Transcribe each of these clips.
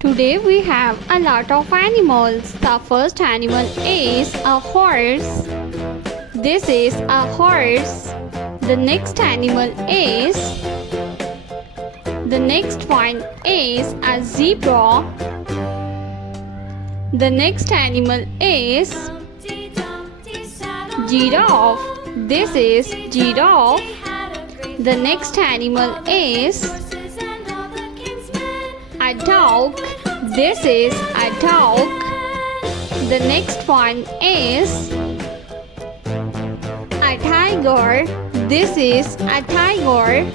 Today we have a lot of animals. The first animal is a horse. This is a horse. The next animal is a zebra. The next animal is giraffe. This is giraffe. The next animal is a dog. This is a dog. The next one is a tiger. This is a tiger.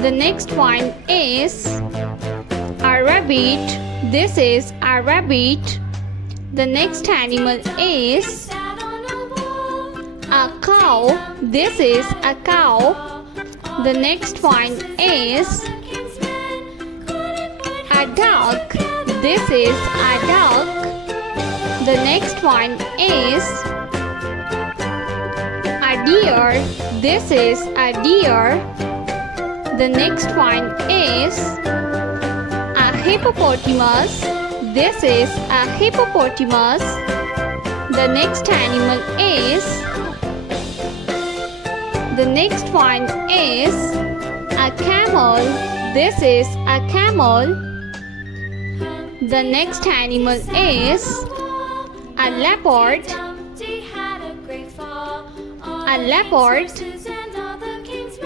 The next one is a rabbit. This is a rabbit. The next animal is a cow. This is a cow. The next one is a duck. This is a duck. The next one is a deer. This is a deer. The next one is a hippopotamus. This is a hippopotamus. The next animal is a camel. This is a camel. The next animal is a leopard. A leopard.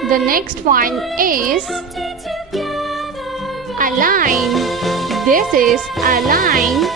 The next one is a lion. This is a lion.